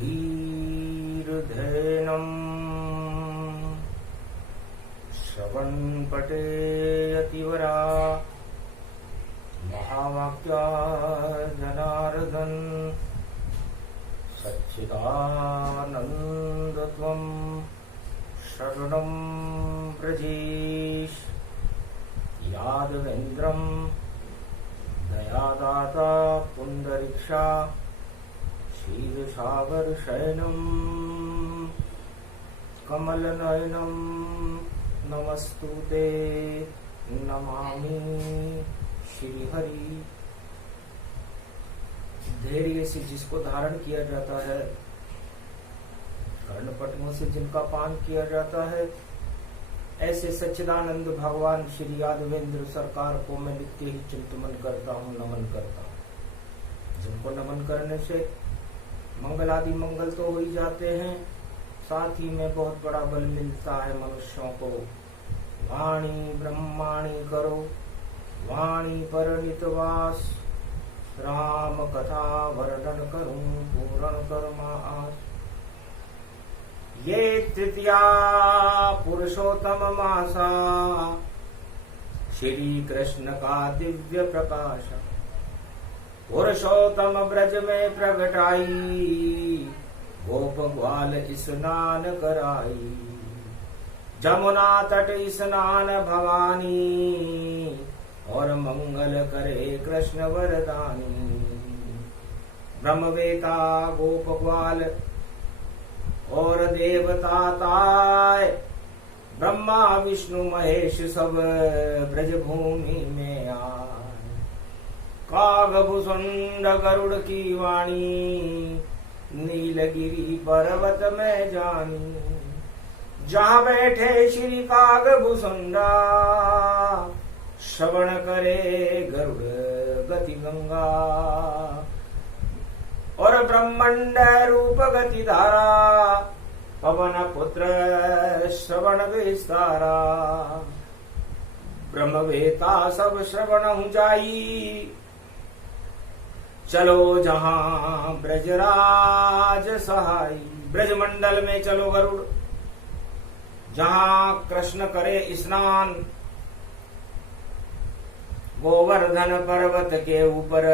धीर्धेनम् श्रवणपटे अतिवरा महावाक्या जनार्दन सच्चिदानन्दत्वं शरणं व्रजेश यादवेन्द्रं दयादाता पुंडरीक्षा क्षीरसागरशयनं कमलनयनं नमस्तुते नमामि श्रीहरि। धैर्य से जिसको धारण किया जाता है, कर्णपटमों से जिनका पान किया जाता है, ऐसे सच्चिदानंद भगवान श्री यादवेंद्र सरकार को मैं नित्य ही चिंतन करता हूँ, नमन करता हूँ। जिनको नमन करने से मंगल आदि मंगल तो हो ही जाते हैं, साथ ही में बहुत बड़ा बल मिलता है मनुष्यों को। वाणी ब्रह्माणी करो, वाणी पर नितवास, राम कथा वर्णन करूं पूर्ण कर्मा आस। ये तृतीया पुरुषोत्तम मासा, श्री कृष्ण का दिव्य प्रकाश, पुरुषोत्तम ब्रज में प्रगटाई, गोप ग्वाल स्नान कराई। जमुना तट स्नान भवानी, और मंगल करे कृष्ण वरदानी। ब्रह्मवेता गोप ग्वाल और देवता ताय, ब्रह्मा विष्णु महेश सब ब्रज भूमि में आए। कागभुसुंड गरुड़ की वाणी, नीलगिरी पर्वत में जानी। जहाँ बैठे श्री कागभुसुंडा, श्रवण करे गरुड़ गति गंगा। और ब्रह्मांड रूप गति धारा, पवन पुत्र श्रवण विस्तारा। ब्रह्मवेता सब श्रवण हूँ जाई, चलो जहाँ ब्रजराज सहाई। ब्रजमंडल में चलो गरुड़, जहाँ कृष्ण करे स्नान। गोवर्धन पर्वत के ऊपर,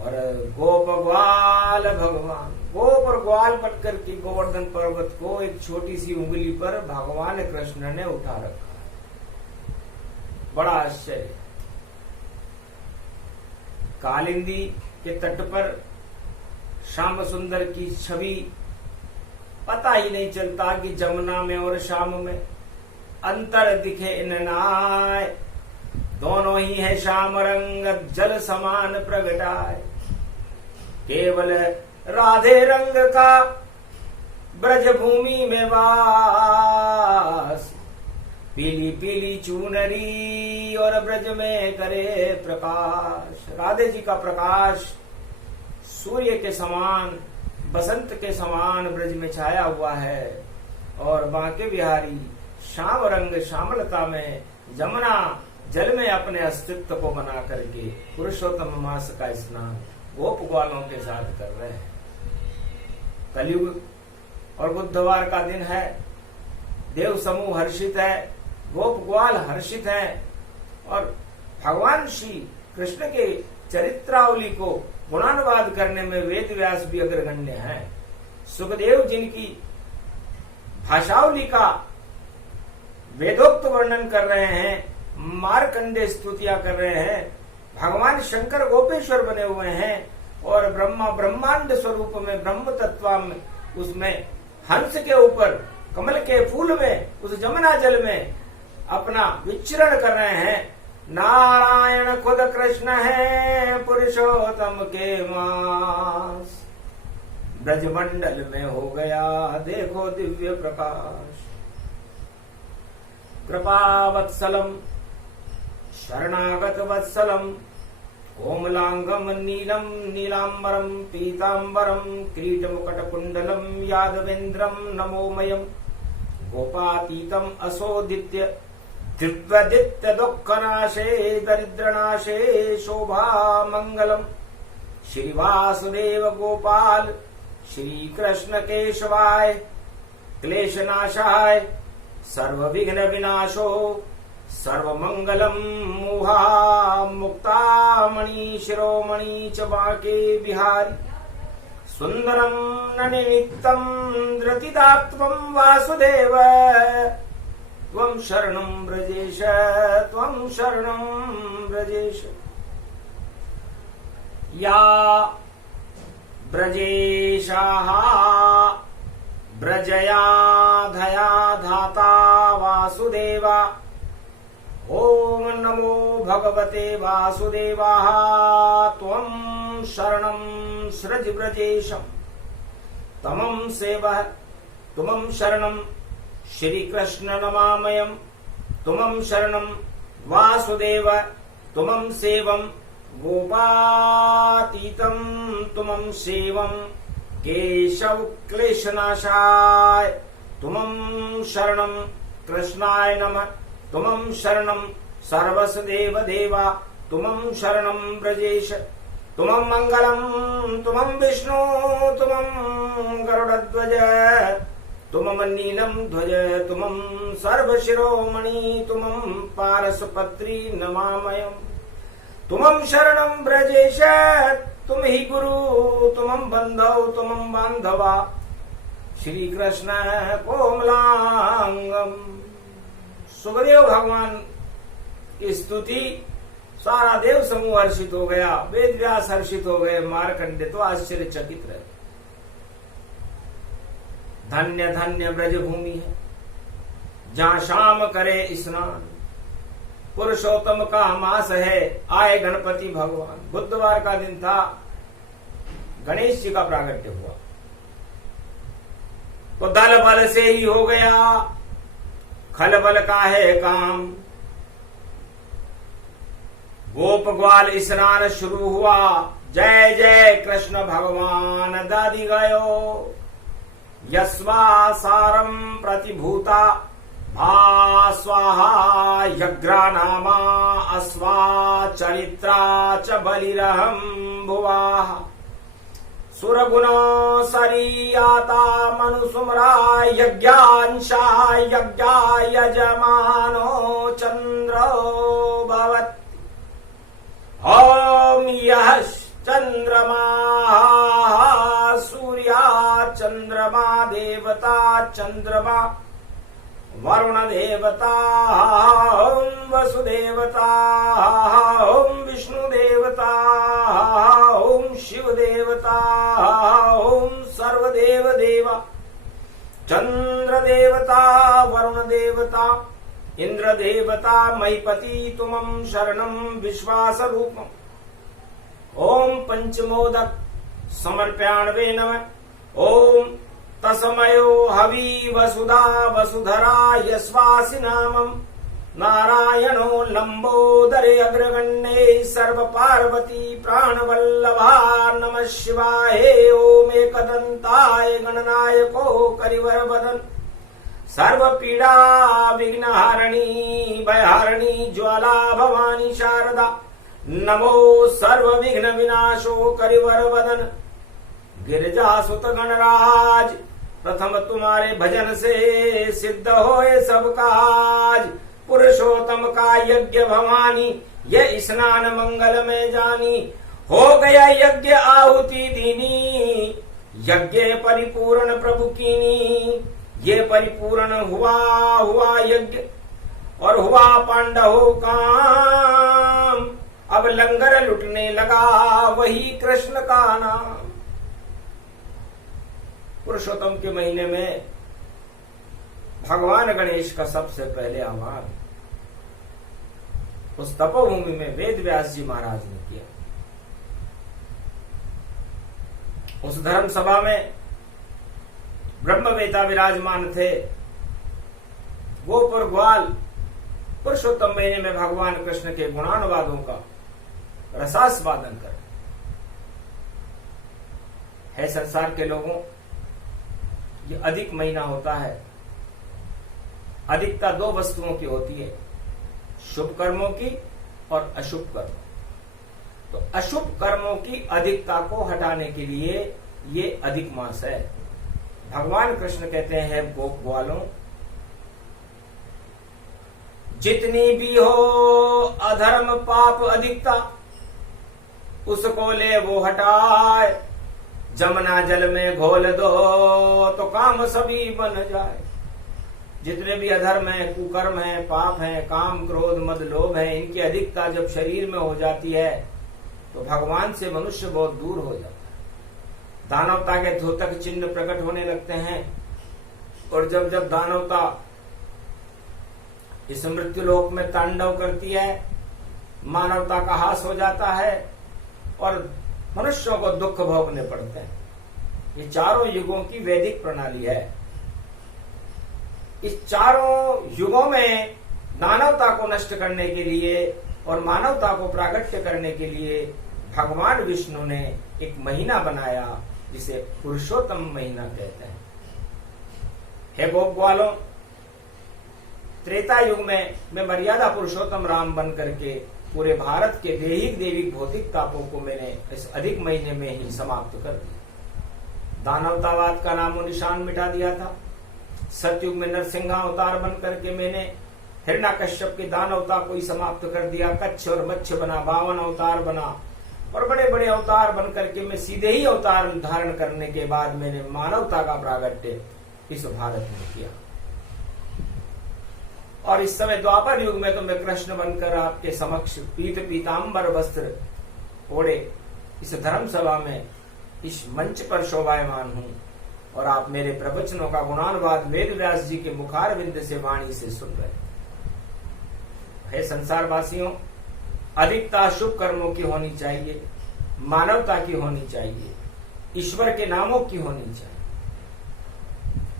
और गोप ग्वाल भगवान, गोप और ग्वाल बनकर के गोवर्धन पर्वत को एक छोटी सी उंगली पर भगवान कृष्ण ने उठा रखा। बड़ा आश्चर्य। कालिंदी के तट पर श्याम सुंदर की छवि, पता ही नहीं चलता कि जमुना में और श्याम में अंतर दिखे इन नाय। दोनों ही है श्याम रंग जल समान प्रगटाए। केवल राधे रंग का ब्रज भूमि में वास। पीली पीली चूनरी और ब्रज में करे प्रकाश। राधे जी का प्रकाश सूर्य के समान, बसंत के समान ब्रज में छाया हुआ है। और बांके बिहारी श्याम रंग श्यामलता में जमुना जल में अपने अस्तित्व को बना करके पुरुषोत्तम मास का स्नान गोप ग्वालों के साथ कर रहे हैं। कलयुग और बुधवार का दिन है। देव समूह हर्षित है, गोप ग्वाल हर्षित हैं। और भगवान श्री कृष्ण के चरित्रावली को गुणानुवाद करने में वेद व्यास भी अग्रगण्य हैं। सुखदेव जिनकी भाषावली का वेदोक्त वर्णन कर रहे हैं, मार्कंडे स्तुतियां कर रहे हैं। भगवान शंकर गोपेश्वर बने हुए हैं और ब्रह्मा ब्रह्मांड स्वरूप में ब्रह्म तत्व में, उसमें हंस के ऊपर कमल के फूल में, उस जमुना जल में अपना विचरण कर रहे हैं। नारायण खुद कृष्ण है पुरुषोत्तम के मास। ब्रजमंडल में हो गया देखो दिव्य प्रकाश। कृपा वत्सलम शरणागत वत्सलम कोमलांगम नीलम नीलांबरम पीतांबरम किरीटमुकुटकुंडलम यादवेन्द्रम नमोमयम गोपातीतम असोदित्य दिव्यदित्य दुःखनाशे दरिद्रनाशे शोभा मंगलम। श्री वासुदेव गोपाल श्री कृष्ण केशवाय क्लेशनाशाय सर्व विघ्न विनाशो सर्वमंगलम मुहा मुक्तामणि शिरोमणि च बाके बिहारी सुंदरम ननिनित्यं धृतिदात्वं वासुदेव त्वं शरणं व्रजेश त्वं शरणं व्रजेश या ब्रजेशाः ब्रजया धया धाता वासुदेवा ओम नमो भगवते वासुदेवाः त्वं शरणं सृज ब्रजेशं तमं सेवः तुमं शरणं श्रीकृष्ण नमामयम् तुमं शरणं वासुदेव तुमं सेवं गोपातीतं तुमं सेवं केशव क्लेशनाशाय तुमं शरणं कृष्णाय नमः तुमं शरणं सर्वसदेव देवा तुमं शरणं ब्रजेश तुमं मंगलम तुमं विष्णु तुमं गरुडध्वज तुमं नीलं ध्वज तुमं सर्वशिरोमणि तुमं पारसपत्री नमामयम् तुमं शरणं ब्रजेश तुम ही गुरु तुमं बंधव तुमं बांधवा श्री कृष्ण कोमलांगम। सुखदेव भगवान की स्तुति सारा देव समूह हर्षित हो गया, वेद व्यास हर्षित हो गए, मार्कंडे तो आश्चर्यचकित रहे। धन्य धन्य ब्रज भूमि है जहाँ शाम करे स्नान, पुरुषोत्तम का मास है आए गणपति भगवान। बुधवार का दिन था, गणेश जी का प्रागट्य हुआ तो दल बल से ही हो गया, खल बल का है काम। गोप ग्वाल स्नान शुरू हुआ, जय जय कृष्ण भगवान दादी गयो। यस्वा सारम प्रतिभूता भा स्वाहा यज्ञानामा अस्वा चरित्रा च बलिरहं भुवाः। सुरगुणो सरीयाता मनुसुमरा यज्ञांशा यज्ञा यजमानो चंद्रो भवति। ओम यः चंद्रमा सूर्या चंद्रमा देवता चंद्रमा वरुण देवता ओम वसुदेवता ओम विष्णु देवता ओम शिव देवता ओम सर्वदेव देवा। चंद्र देवता वरुण देवता इंद्र देवता महीपति तुमं शरणं विश्वास रूपम्। ओम पंचमोदक समर्प्याण्वे नमः। ओम तस्मयो हवि वसुधा वसुधरा यस्वासि नामम्। नारायणो लंबोदरे अग्रगण्ये सर्व पार्वती प्राणवल्लभा नमः शिवाय। ओम एकदंताय गणनायको करिवर वदन सर्व पीड़ा विघ्नहारिणी भयहारिणी ज्वाला भवानी शारदा। नमो सर्व विघ्न विनाशो करिवर वदन। गिरिजा सुत गणराज प्रथम तुम्हारे भजन से सिद्ध होए सब काज। पुरुषोत्तम का यज्ञ भवानी ये स्नान मंगल में जानी। हो गया यज्ञ आहुति दीनी यज्ञ परिपूर्ण प्रभु कीनी। ये परिपूर्ण हुआ यज्ञ और हुआ पांडवों काम। अब लंगर लुटने लगा वही कृष्ण का नाम। पुरुषोत्तम के महीने में भगवान गणेश का सबसे पहले आह्वान उस तपोभूमि में वेद व्यास जी महाराज ने किया। उस धर्म सभा में ब्रह्मवेता विराजमान थे। गोपुर ग्वाल पुरुषोत्तम महीने में भगवान कृष्ण के गुणानुवादों का रसास्वादन कर है। संसार के लोगों ये अधिक महीना होता है, अधिकता दो वस्तुओं की होती है, शुभ कर्मों की और अशुभ कर्मों। तो अशुभ कर्मों की अधिकता को हटाने के लिए ये अधिक मास है। भगवान कृष्ण कहते हैं गोप ग्वालों, जितनी भी हो अधर्म पाप अधिकता, उसको ले वो हटाए, जमुना जल में घोल दो तो काम सभी बन जाए। जितने भी अधर्म है, कुकर्म है, पाप है, काम क्रोध मद लोभ है, इनकी अधिकता जब शरीर में हो जाती है तो भगवान से मनुष्य बहुत दूर हो जाता है। दानवता के द्योतक चिन्ह प्रकट होने लगते हैं, और जब जब दानवता इस मृत्यु लोक में तांडव करती है, मानवता का हास हो जाता है और मनुष्यों को दुख भोगने पड़ते हैं। ये चारों युगों की वैदिक प्रणाली है। इस चारों युगों में दानवता को नष्ट करने के लिए और मानवता को प्रागट्य करने के लिए भगवान विष्णु ने एक महीना बनाया जिसे पुरुषोत्तम महीना कहते हैं। हे गोप ग्वालों, त्रेता युग में मैं मर्यादा पुरुषोत्तम राम बन करके पूरे भारत के दैहिक दैविक भौतिक तापों को मैंने इस अधिक महीने में ही समाप्त कर दिया। दानवतावाद का नामो निशान मिटा दिया था। सतयुग में नरसिंहा अवतार बन करके मैंने हिरण्याकश्यप के दानवता को ही समाप्त कर दिया। कच्छ और मच्छ बना, 52 अवतार बना, और बड़े बड़े अवतार बन करके मैं सीधे ही अवतार धारण करने के बाद मैंने मानवता का प्रागट्य इस भारत में किया। और इस समय द्वापर युग में तो मैं कृष्ण बनकर आपके समक्ष पीत पीतांबर वस्त्र ओढ़े इस धर्म सभा में इस मंच पर शोभायमान हूं, और आप मेरे प्रवचनों का गुणानुवाद वेद व्यास जी के मुखारविंद से वाणी से सुन रहे हैं। संसारवासियों, अधिकता शुभ कर्मों की होनी चाहिए, मानवता की होनी चाहिए, ईश्वर के नामों की होनी चाहिए,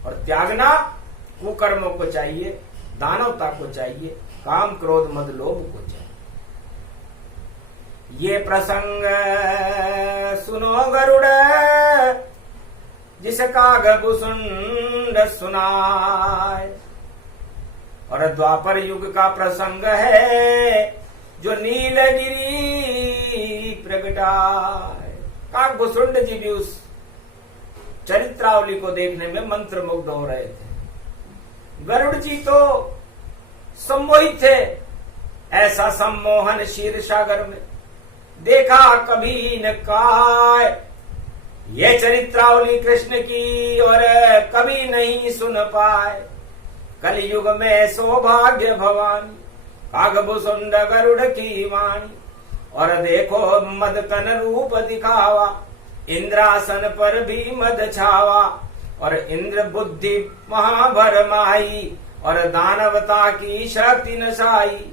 और त्यागना कुकर्मों को चाहिए, दानवता को चाहिए, काम क्रोध मद लोभ को चाहिए। ये प्रसंग सुनो गरुड़, जिसका गभुसुंड सुनाए। और द्वापर युग का प्रसंग है जो नीलगिरी प्रगटाए। काकभुसुंड जी भी उस चरित्रावली को देखने में मंत्रमुग्ध हो रहे थे। गरुड़ जी तो सम्मोहित थे। ऐसा सम्मोहन क्षीर सागर में देखा कभी न काय। ये चरित्रावली कृष्ण की और कभी नहीं सुन पाए। कलयुग में सौभाग्य भवानी, काकभुसुंड गरुड़ की वाणी। और देखो मदकन रूप दिखावा, इंद्रासन पर भी मद छावा। और इंद्र बुद्धि महाभर माई, और दानवता की शक्ति नशाई।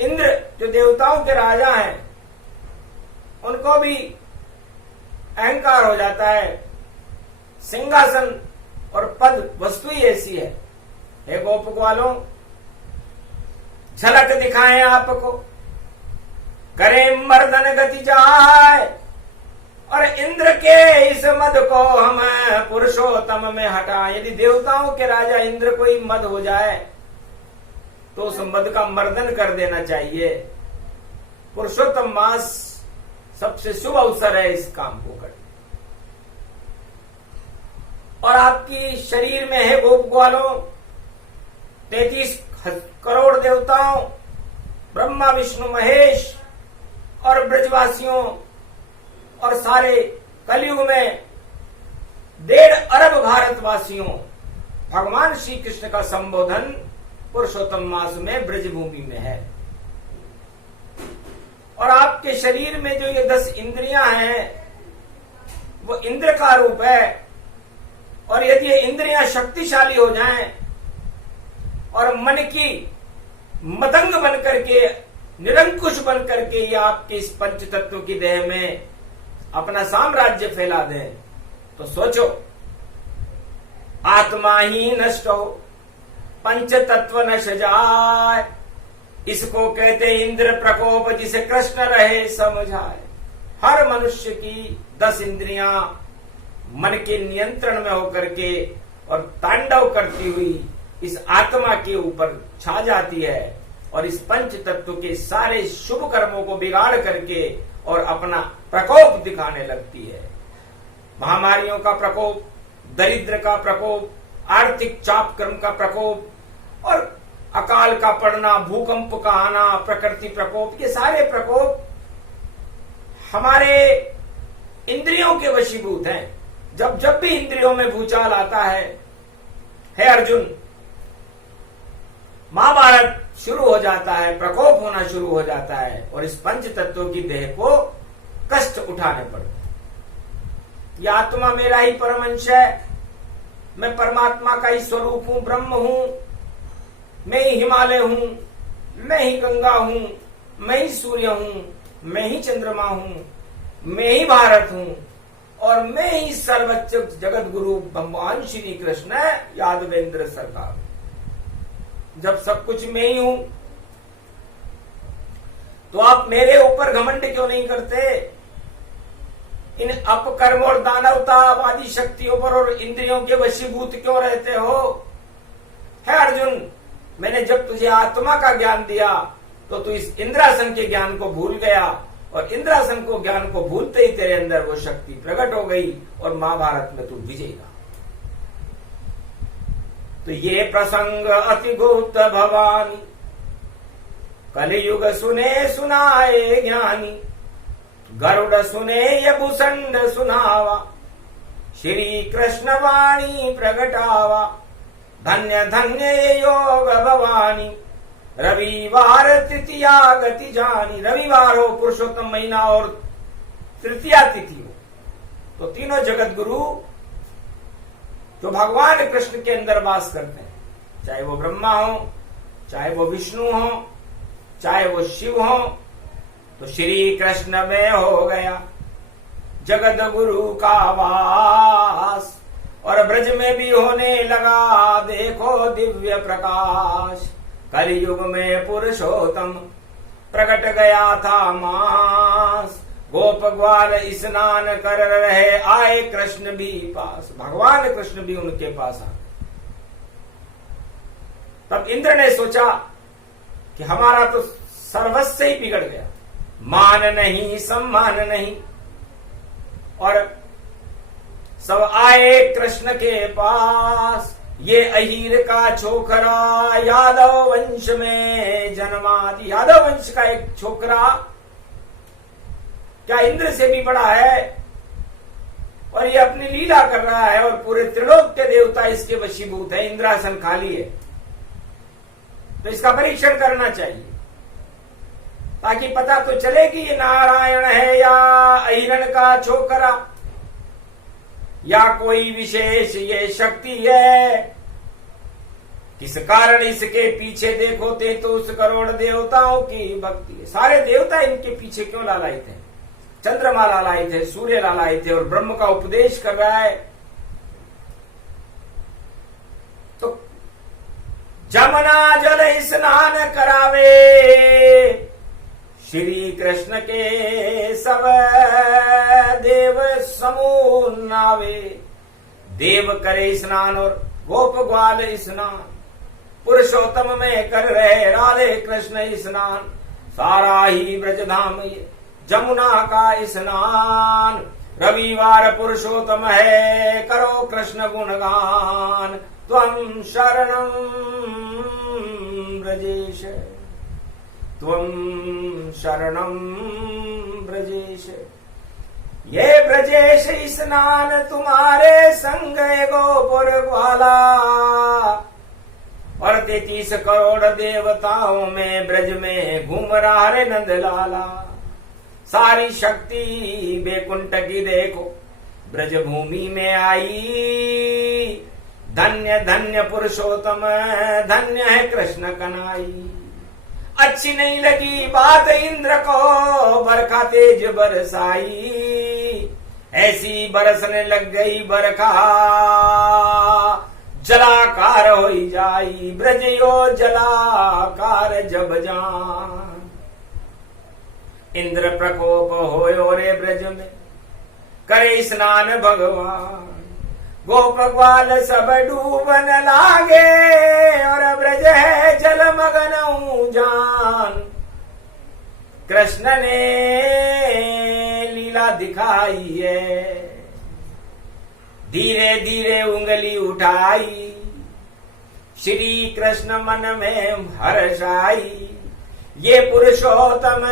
इंद्र जो देवताओं के राजा हैं, उनको भी अहंकार हो जाता है। सिंहासन और पद वस्तु ही ऐसी है। हे गोप ग्वालों, झलक दिखाएं आपको, करें मर्दन गति जाए। और इंद्र के इस मद को हम पुरुषोत्तम में हटाएं। यदि देवताओं के राजा इंद्र को ही मद हो जाए तो उस मद का मर्दन कर देना चाहिए। पुरुषोत्तम मास सबसे शुभ अवसर है इस काम को करने। और आपकी शरीर में है गोप ग्वालों 33 करोड़ देवताओं, ब्रह्मा विष्णु महेश और ब्रजवासियों, और सारे कलयुग में 1.5 अरब भारतवासियों भगवान श्री कृष्ण का संबोधन पुरुषोत्तम मास में ब्रजभूमि में है। और आपके शरीर में जो ये 10 इंद्रियां हैं वो इंद्र का रूप है। और यदि ये इंद्रियां शक्तिशाली हो जाएं और मन की मतंग बन करके, निरंकुश बन करके ये आपके इस पंच तत्व की देह में अपना साम्राज्य फैला दें, तो सोचो आत्मा ही नष्ट हो, पंच तत्व नष्ट जाए। इसको कहते इंद्र प्रकोप, जिसे कृष्ण रहे समझाए। हर मनुष्य की 10 इंद्रियां मन के नियंत्रण में होकर के और तांडव करती हुई इस आत्मा के ऊपर छा जाती है, और इस पंच तत्व के सारे शुभ कर्मों को बिगाड़ करके और अपना प्रकोप दिखाने लगती है। महामारियों का प्रकोप, दरिद्र का प्रकोप, आर्थिक चापक्रम का प्रकोप और अकाल का पड़ना, भूकंप का आना, प्रकृति प्रकोप, ये सारे प्रकोप हमारे इंद्रियों के वशीभूत हैं। जब जब भी इंद्रियों में भूचाल आता है, हे अर्जुन, महाभारत शुरू हो जाता है, प्रकोप होना शुरू हो जाता है और इस पंच तत्वों की देह को कष्ट उठाने पड़ते हैं। यह आत्मा मेरा ही परमंश है, मैं परमात्मा का ही स्वरूप हूं, ब्रह्म हूं, मैं ही हिमालय हूं, मैं ही गंगा हूं, मैं ही सूर्य हूं, मैं ही चंद्रमा हूं, मैं ही भारत हूं और मैं ही सर्वोच्च जगत गुरु भगवान श्री कृष्ण यादवेंद्र सरकार। जब सब कुछ मैं ही हूं तो आप मेरे ऊपर घमंड क्यों नहीं करते? इन अपकर्म और दानवतावादी शक्तियों पर और इंद्रियों के वशीभूत क्यों रहते हो? है अर्जुन, मैंने जब तुझे आत्मा का ज्ञान दिया तो तू इस इंद्रासन के ज्ञान को भूल गया और इंद्रासन को ज्ञान को भूलते ही तेरे अंदर वो शक्ति प्रकट हो गई और महाभारत में तू विजेगा। तो ये प्रसंग अति गुप्त भवानी, कलियुग सुने सुनाए ज्ञानी, गरुड़ सुने ये भूषंड सुनावा, श्री कृष्ण वाणी प्रगटावा, धन्य धन्य ये योग भवानी, रविवार तृतीया गति जानी। रविवार हो, पुरुषोत्तम महीना और तृतीया तिथि हो, तो तीनों जगत गुरु जो भगवान कृष्ण के अंदर वास करते हैं, चाहे वो ब्रह्मा हो, चाहे वो विष्णु हो, चाहे वो शिव हो, तो श्री कृष्ण में हो गया जगत गुरु का वास और ब्रज में भी होने लगा देखो दिव्य प्रकाश। कलयुग में पुरुषोत्तम प्रकट गया था मास, गोप ग्वाल स्नान कर रहे आए कृष्ण भी पास। भगवान कृष्ण भी उनके पास आ गए। तब इंद्र ने सोचा कि हमारा तो सर्वस्व ही बिगड़ गया, मान नहीं, सम्मान नहीं, और सब आए कृष्ण के पास। ये अहीर का छोकरा यादव वंश में जन्मा। यादव वंश का एक छोकरा क्या इंद्र से भी बड़ा है? और ये अपनी लीला कर रहा है और पूरे त्रिलोक के देवता इसके वशीभूत है। इंद्रासन खाली है, तो इसका परीक्षण करना चाहिए ताकि पता तो चले कि ये नारायण है या अहिरण का छोकरा या कोई विशेष ये शक्ति है। किस कारण इसके पीछे देखो तो उस करोड़ देवताओं की भक्ति है। सारे देवता इनके पीछे क्यों लालायित हैं? चंद्रमा लालायित है, सूर्य लालायित है और ब्रह्म का उपदेश कर रहा है। तो जमुना जल स्नान करावे श्री कृष्ण के सब देव समूह नावे। देव करे स्नान और गोप ग्वाल स्नान, पुरुषोत्तम में कर रहे राधे कृष्ण स्नान। सारा ही ब्रजधाम ये जमुना का स्नान। रविवार पुरुषोत्तम है करो कृष्ण गुणगान। त्वं शरणं ब्रजेश, त्वं शरणं ब्रजेश। ये ब्रजेश स्नान तुम्हारे संग गोपुर ग्वाला और 33 करोड़ देवताओं में ब्रज में घूम रहा रे नंदलाला। सारी शक्ति बैकुंठ की देखो ब्रज भूमि में आई। धन्य धन्य पुरुषोत्तम, धन्य है कृष्ण कनाई। अच्छी नहीं लगी बात इंद्र को, बरखा तेज बरसाई। ऐसी बरसने लग गई बरखा, जलाकार हो जाई। ब्रजयो जलाकार जब जान। इंद्र प्रकोप होयो रे ब्रज में, करे स्नान भगवान। गोप ग्वाल सब डूबन लागे और ब्रज है जल मगन जान। कृष्ण ने लीला दिखाई है। धीरे धीरे उंगली उठाई, श्री कृष्ण मन में हर्षाई। ये पुरुषोत्तम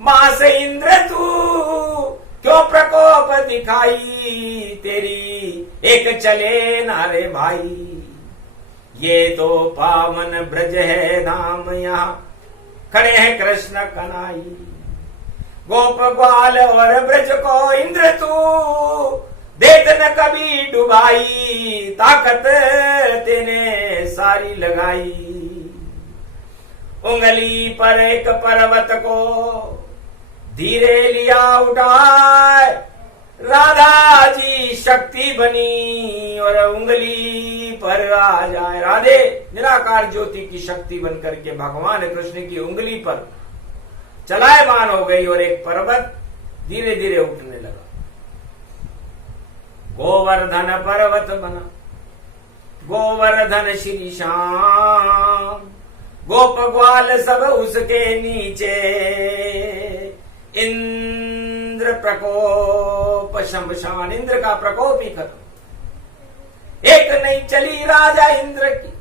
मास इंद्र तू क्यों प्रकोप दिखाई, तेरी एक चले नारे भाई। ये तो पावन ब्रज है धाम, यहाँ खड़े हैं कृष्ण कन्हई। गोप ग्वाल और ब्रज को इंद्र तू देत न कभी डुबाई, ताकत तेने सारी लगाई। उंगली पर एक पर्वत को धीरे लिया उठाए, राधा जी शक्ति बनी और उंगली पर आ जाए। राधे निराकार ज्योति की शक्ति बनकर के भगवान कृष्ण की उंगली पर चलायमान हो गई और एक पर्वत धीरे धीरे उठने लगा। गोवर्धन पर्वत बना, गोवर्धन श्री श्याम। गोप ग्वाल सब उसके नीचे, इंद्र प्रकोप शमशान। इंद्र का प्रकोप ही खत्म। एक नहीं चली राजा इंद्र की,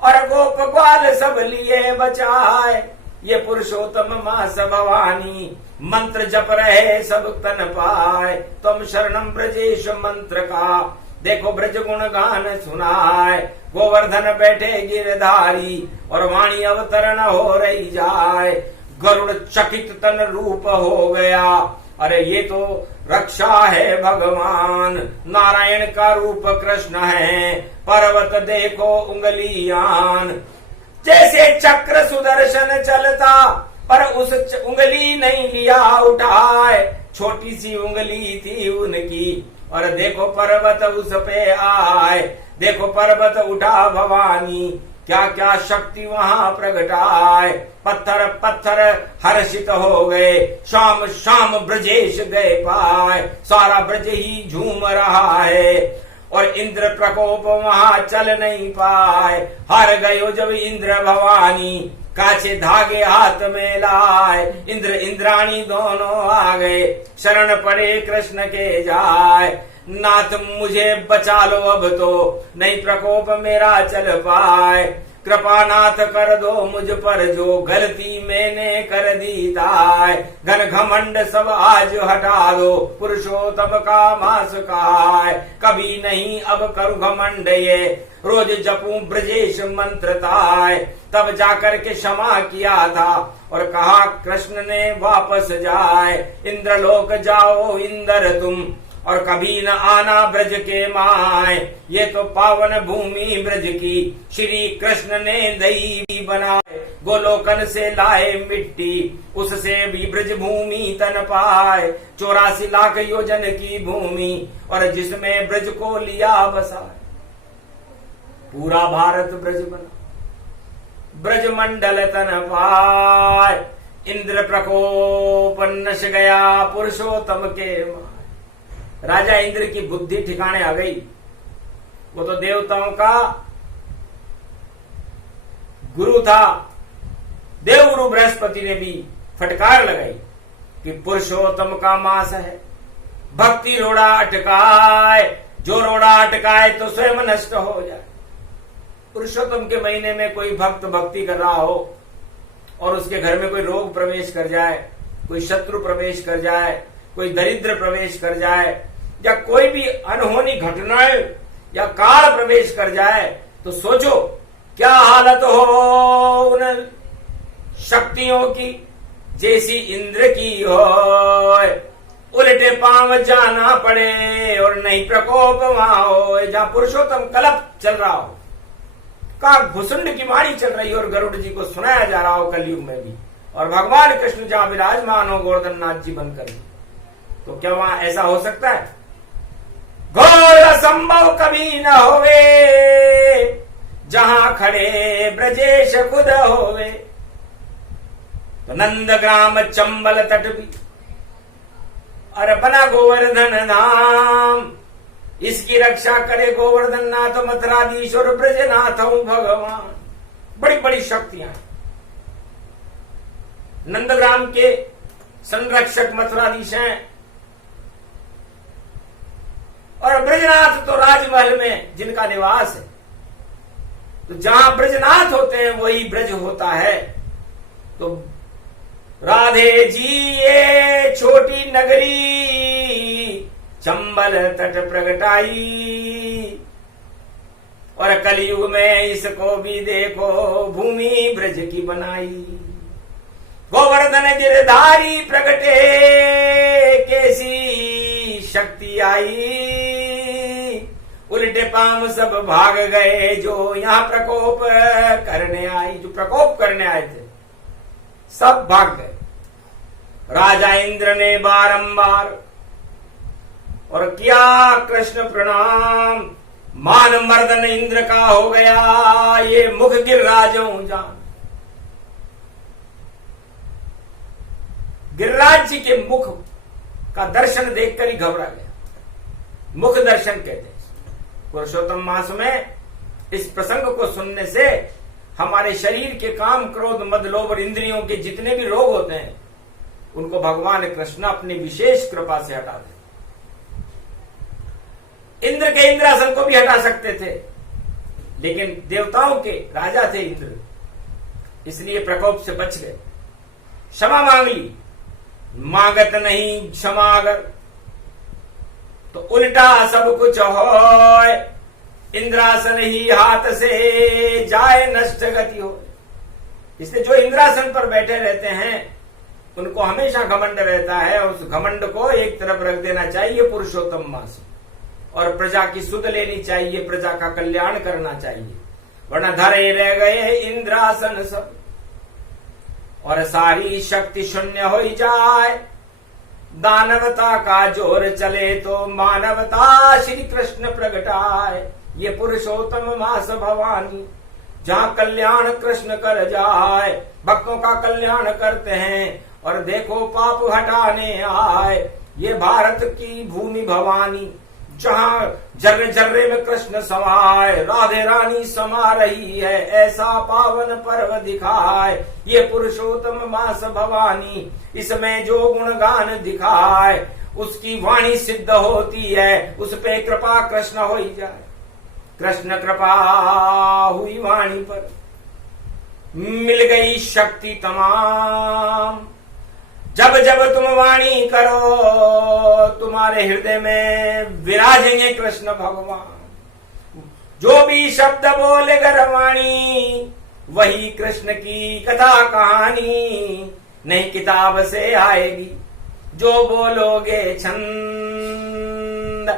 और गोप ग्वाल सब लिए बचाए। ये पुरुषोत्तम मास भवानी, मंत्र जप रहे सब तन पाए। तुम शरणम ब्रजेश मंत्र का, देखो ब्रज गुण गान सुनाए। गोवर्धन बैठे गिरधारी, और वाणी अवतरण हो रही जाए। गरुड़ चकित तन रूप हो गया, अरे ये तो रक्षा है भगवान। नारायण का रूप कृष्ण है, पर्वत देखो उंगलियान। जैसे चक्र सुदर्शन चलता, पर उस उंगली नहीं लिया उठाए। छोटी सी उंगली थी उनकी, और देखो पर्वत उस पे आए। देखो पर्वत उठा भवानी, क्या क्या शक्ति वहां प्रगटाए। पत्थर पत्थर हर्षित हो गए, शाम शाम ब्रजेश गए पाए। सारा ब्रज ही झूम रहा है, और इंद्र प्रकोप वहां चल नहीं पाए। हार गयो जब इंद्र भवानी, काचे धागे हाथ में लाए। इंद्र इंद्राणी दोनों आ गए, शरण पड़े कृष्ण के जाए। नाथ मुझे बचा लो अब तो, नहीं प्रकोप मेरा चल पाए। कृपा नाथ कर दो मुझ पर, जो गलती मैंने कर दी ताय। घन घमंड सब आज हटा दो, पुरुषोत्तम का मास काय। कभी नहीं अब करूं घमंड ये, रोज जपूं ब्रजेश मंत्र ताय। तब जाकर के क्षमा किया था, और कहा कृष्ण ने वापस जाए। इंद्रलोक जाओ इंद्र तुम, और कभी न आना ब्रज के माए। ये तो पावन भूमि ब्रज की, श्री कृष्ण ने दही बनाए। गोलोकन से लाए मिट्टी, उससे भी ब्रज भूमि तन पाए। 84 लाख योजन की भूमि, और जिसमें ब्रज को लिया बसाए। पूरा भारत ब्रज बना, ब्रज मंडल तन पाए। इंद्र प्रकोप नश गया पुरुषोत्तम के माए। राजा इंद्र की बुद्धि ठिकाने आ गई। वो तो देवताओं का गुरु था। देवगुरु बृहस्पति ने भी फटकार लगाई कि पुरुषोत्तम का मास है, भक्ति रोड़ा अटकाए। जो रोड़ा अटकाए तो स्वयं नष्ट हो जाए। पुरुषोत्तम के महीने में कोई भक्त भक्ति कर रहा हो, और उसके घर में कोई रोग प्रवेश कर जाए, कोई शत्रु प्रवेश कर जाए, कोई दरिद्र प्रवेश कर जाए, या कोई भी अनहोनी घटनाएं या काल प्रवेश कर जाए, तो सोचो क्या हालत हो उन शक्तियों की, जैसी इंद्र की हो। उल्टे पांव जाना पड़े, और नहीं प्रकोप वहां हो जहां पुरुषोत्तम कलप चल रहा हो। का घुसुंड की वाणी चल रही हो, और गरुड़ जी को सुनाया जा रहा हो कलयुग में भी, और भगवान कृष्ण जहां विराजमान हो गोवर्धन नाथ जी बनकर, तो क्या वहां ऐसा हो सकता है? घोर असंभव कभी न होवे, जहां खड़े ब्रजेश खुद होवे। तो नंदग्राम चंबल तट भी, और बना गोवर्धन धाम। इसकी रक्षा करे गोवर्धन नाथ मथुराधीश्वर ब्रजनाथ भगवान। बड़ी बड़ी शक्तियां। नंदग्राम के संरक्षक मथुराधीश हैं, और ब्रजनाथ तो राजमहल में जिनका निवास है, तो जहां ब्रजनाथ होते हैं वही ब्रज होता है। तो राधे जी ये छोटी नगरी चंबल तट प्रगटाई, और कलयुग में इसको भी देखो भूमि ब्रज की बनाई। गोवर्धन गिरधारी प्रगटे कैसी शक्ति आई, उल्टे पाम सब भाग गए जो यहाँ प्रकोप करने आई। जो प्रकोप करने आए थे सब भाग गए। राजा इंद्र ने बारंबार और किया कृष्ण प्रणाम, मान मर्दन इंद्र का हो गया ये मुख गिरिराजों जान। गिरिराज जी के मुख का दर्शन देखकर ही घबरा गया। मुख दर्शन कहते हैं। पुरुषोत्तम मास में इस प्रसंग को सुनने से हमारे शरीर के काम क्रोध मद लोभ और इंद्रियों के जितने भी रोग होते हैं उनको भगवान कृष्ण अपनी विशेष कृपा से हटा देते। इंद्र के इंद्रासन को भी हटा सकते थे, लेकिन देवताओं के राजा थे इंद्र, इसलिए प्रकोप से बच गए। क्षमा मांग ली, मांगत नहीं क्षमा अगर तो उल्टा सब कुछ होय, इंद्रासन ही हाथ से जाए नष्ट गति हो। इसलिए जो इंद्रासन पर बैठे रहते हैं उनको हमेशा घमंड रहता है, और उस घमंड को एक तरफ रख देना चाहिए पुरुषोत्तम मास, और प्रजा की सुध लेनी चाहिए, प्रजा का कल्याण करना चाहिए। वरना धरे रह गए इंद्रासन सब और सारी शक्ति शून्य हो जाए। दानवता का जोर चले तो मानवता श्री कृष्ण प्रगटाए। ये पुरुषोत्तम मास भवानी जहाँ कल्याण कृष्ण कर जाए, भक्तों का कल्याण करते हैं और देखो पाप हटाने आए। ये भारत की भूमि भवानी जहाँ जर्रे जर्रे में कृष्ण समाये, राधे रानी समा रही है ऐसा पावन पर्व दिखाए। ये पुरुषोत्तम मास भवानी इसमें जो गुणगान दिखाए उसकी वाणी सिद्ध होती है, उस पे कृपा कृष्ण हो ही जाए। कृष्ण कृपा हुई वाणी पर, मिल गई शक्ति तमाम। जब जब तुम वाणी करो तुम्हारे हृदय में विराजेंगे कृष्ण भगवान। जो भी शब्द बोले गरवाणी वही कृष्ण की कथा कहानी। नहीं किताब से आएगी जो बोलोगे छंद,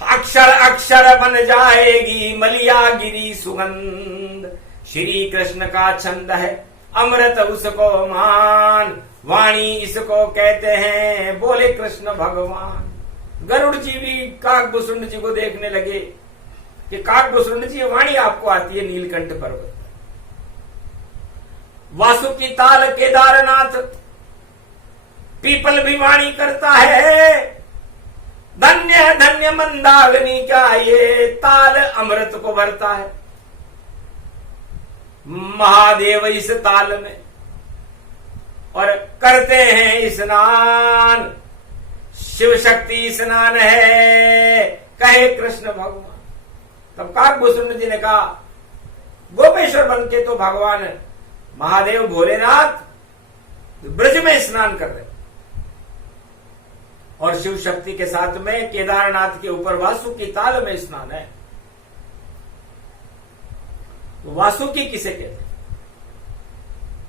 अक्षर अक्षर बन जाएगी मलिया गिरी सुगंध। श्री कृष्ण का छंद है अमृत उसको मान, वाणी इसको कहते हैं बोले कृष्ण भगवान। गरुड़ जी भी काकभूषुंड जी को देखने लगे कि काकभूषुंड जी वाणी आपको आती है नीलकंठ पर्वत। वासुकी ताल केदारनाथ पीपल भी वाणी करता है। धन्य धन्य मंदाग्नि का ये ताल अमृत को भरता है। महादेव इस ताल में और करते हैं स्नान, शिव शक्ति स्नान है कहे कृष्ण भगवान। तब काकभूषुंड जी ने कहा गोपेश्वर बन के तो भगवान महादेव भोलेनाथ ब्रज में स्नान कर रहे और शिव शक्ति के साथ में केदारनाथ के ऊपर वासुकी ताल में स्नान है। तो वासुकी किसे कहते हैं?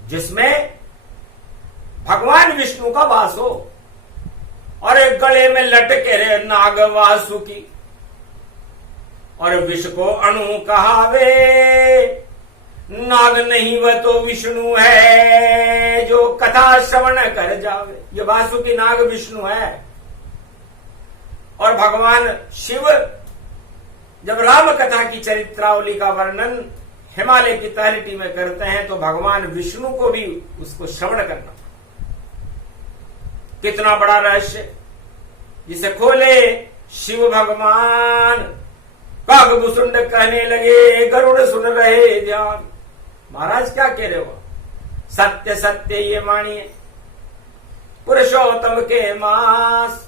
जिसमें भगवान विष्णु का वास हो और एक गले में लटके रहे नाग वासुकी, और विष को अणु कहावे। नाग नहीं वह तो विष्णु है जो कथा श्रवण कर जावे। ये वासुकी नाग विष्णु है। और भगवान शिव जब राम कथा की चरित्रावली का वर्णन हिमालय की तलहटी में करते हैं तो भगवान विष्णु को भी उसको श्रवण करना। कितना बड़ा रहस्य जिसे खोले शिव भगवान। काकभूषुंड कहने लगे गरुड़ सुन रहे ध्यान। महाराज क्या कह रहे हो? सत्य सत्य ये मानिए पुरुषोत्तम के मास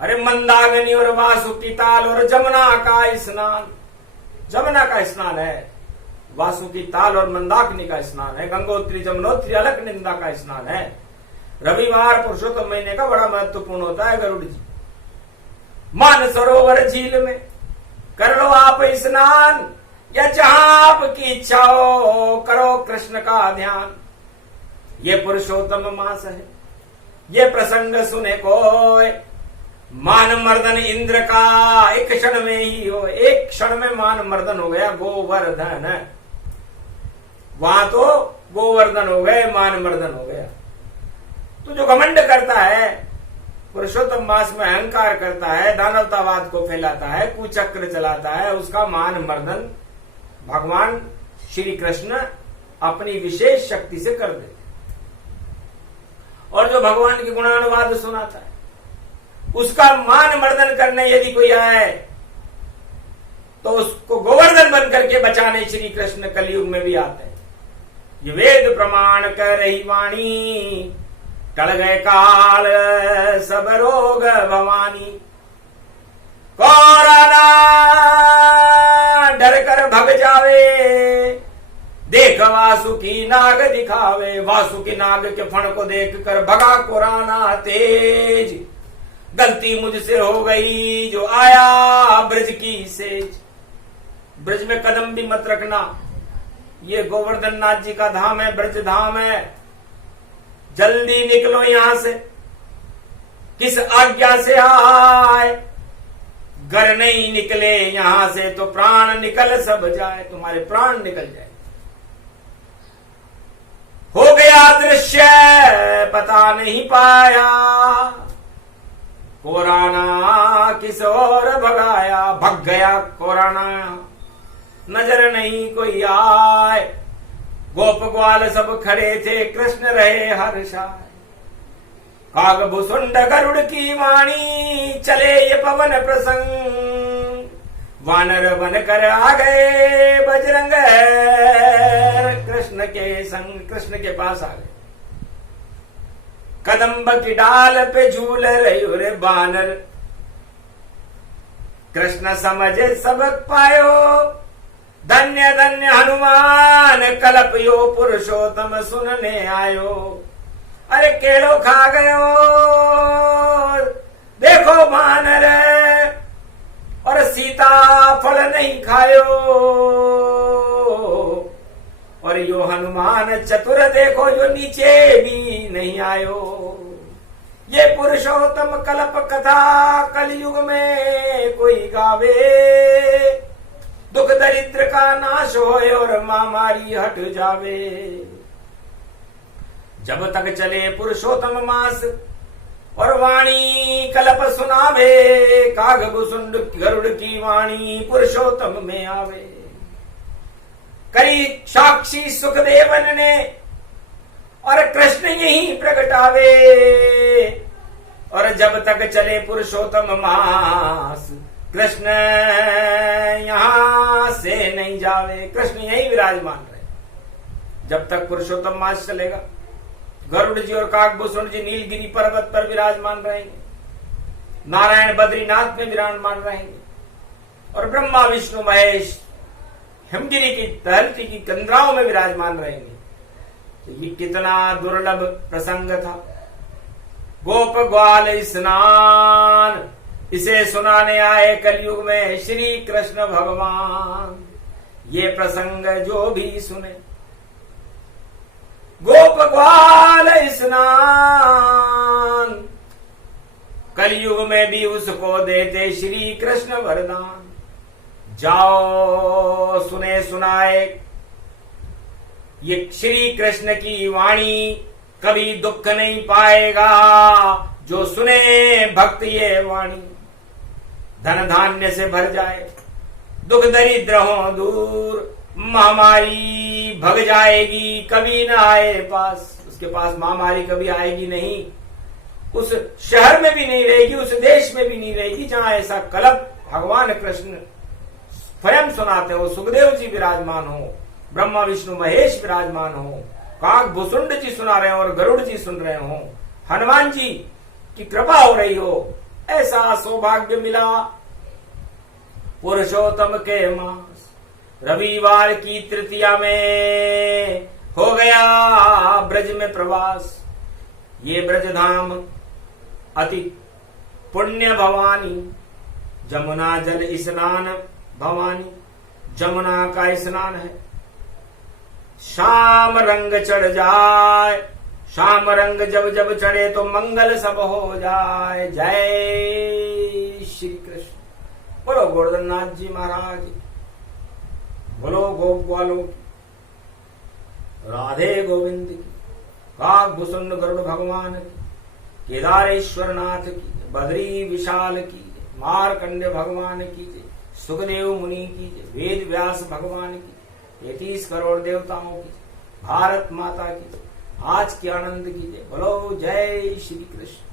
अरे मंदाकिनी और वासुकी ताल और जमुना का स्नान, जमुना का स्नान है, वासुकी ताल और मंदाकिनी का स्नान है, गंगोत्री जमुनोत्री अलकनंदा का स्नान है। रविवार पुरुषोत्तम महीने का बड़ा महत्वपूर्ण होता है। गरुड़ जी मानसरोवर झील में कर लो आप स्नान, या जहां आपकी इच्छा हो करो कृष्ण का ध्यान। ये पुरुषोत्तम मास है, ये प्रसंग सुने कोई, मान मर्दन इंद्र का एक क्षण में ही हो, एक क्षण में मान मर्दन हो गया गोवर्धन। वहां तो गोवर्धन हो गए, मान मर्दन हो गया। तो जो घमंड करता है, पुरुषोत्तम मास में अहंकार करता है, दानवतावाद को फैलाता है, कुचक्र चलाता है, उसका मान मर्दन भगवान श्री कृष्ण अपनी विशेष शक्ति से कर देते। और जो भगवान की गुणानुवाद सुनाता है, उसका मान मर्दन करने यदि कोई आए तो उसको गोवर्धन बन करके बचाने श्री कृष्ण कलयुग में भी आते हैं। ये वेद प्रमाण कर रही वाणी, टल गए काल सब रोग भवानी। कोरोना डर कर भग जावे, देख वासुकी नाग दिखावे। वासुकी नाग के फण को देख कर भगा कोरोना तेज। गलती मुझसे हो गई जो आया ब्रज की सेज। ब्रज में कदम भी मत रखना, ये गोवर्धन नाथ जी का धाम है, ब्रज धाम है। जल्दी निकलो यहां से, किस आज्ञा से आए। घर नहीं निकले यहां से तो प्राण निकल सब जाए, तुम्हारे प्राण निकल जाए। हो गया दृश्य पता नहीं पाया, कोराना किस और भगाया। भग गया कोराना, नजर नहीं कोई आए। गोप ग्वाल सब खड़े थे, कृष्ण रहे हर्षाए। काग भुसुंड गरुड़ की वाणी, चले ये पवन प्रसंग। वानर बन कर आ गए बजरंग कृष्ण के संग, कृष्ण के पास आ गए। कदम्ब की डाल पे झूल रही रे बानर, कृष्ण समझे सबक पायो। धन्य धन्य हनुमान कलपयो, पुरुषोत्तम सुनने आयो। अरे केलो खा गयो देखो बानर, और सीता फल नहीं खायो। और यो हनुमान चतुर देखो, जो नीचे भी नहीं आयो। ये पुरुषोत्तम कल्प कथा कलयुग में कोई गावे। दुख दरिद्र का नाश होए और महामारी हट जावे। जब तक चले पुरुषोत्तम मास और वाणी कल्प सुनावे। काग भुसुंड गरुड़ की वाणी पुरुषोत्तम में आवे। कई साक्षी सुखदेवन ने और कृष्ण यही प्रगटावे। और जब तक चले पुरुषोत्तम मास, कृष्ण यहां से नहीं जावे। कृष्ण यही विराजमान रहे जब तक पुरुषोत्तम मास चलेगा। गरुड़ जी और काकभूषण जी नीलगिरी पर्वत पर विराजमान रहेंगे। नारायण बद्रीनाथ में विराजमान रहेंगे। और ब्रह्मा विष्णु महेश हिमगिरी की धरती की कंदराओं में विराजमान रहेंगे। तो ये कितना दुर्लभ प्रसंग था। गोप ग्वाल स्नान, इसे सुनाने आए कलयुग में श्री कृष्ण भगवान। ये प्रसंग जो भी सुने, गोप ग्वाल स्नान, कलयुग में भी उसको देते श्री कृष्ण वरदान। जाओ सुने सुनाए ये श्री कृष्ण की वाणी, कभी दुख नहीं पाएगा जो सुने भक्त ये वाणी। धन धान्य से भर जाए, दुख दरिद्र हो दूर, महामारी भग जाएगी, कभी ना आए पास। उसके पास महामारी कभी आएगी नहीं, उस शहर में भी नहीं रहेगी, उस देश में भी नहीं रहेगी जहां ऐसा कल्प भगवान कृष्ण स्वयं सुनाते हो। सुखदेव जी विराजमान हो, ब्रह्मा विष्णु महेश विराजमान हो, काकभूषुंड जी सुना रहे हो और गरुड़ जी सुन रहे हो, हनुमान जी की कृपा हो रही हो, ऐसा सौभाग्य मिला पुरुषोत्तम के मास रविवार की तृतीया में हो गया ब्रज में प्रवास। ये ब्रज धाम अति पुण्य भवानी, जमुना जल स्नान भवानी, जमुना का स्नान है। शाम रंग चढ़ जाए, शाम रंग जब जब चढ़े तो मंगल सब हो जाए। जय श्री कृष्ण। बोलो गोवर्धननाथ जी महाराज, बोलो गोप ग्वालों की, राधे गोविंद की, काकभूषण गरुड़ भगवान की, केदारेश्वर नाथ की, बद्री विशाल की, मार्कंडे भगवान की, सुखदेव मुनि की, वेद व्यास भगवान की, 33 करोड़ देवताओं की, भारत माता की, आज के आनंद की। बोलो जय श्री कृष्ण।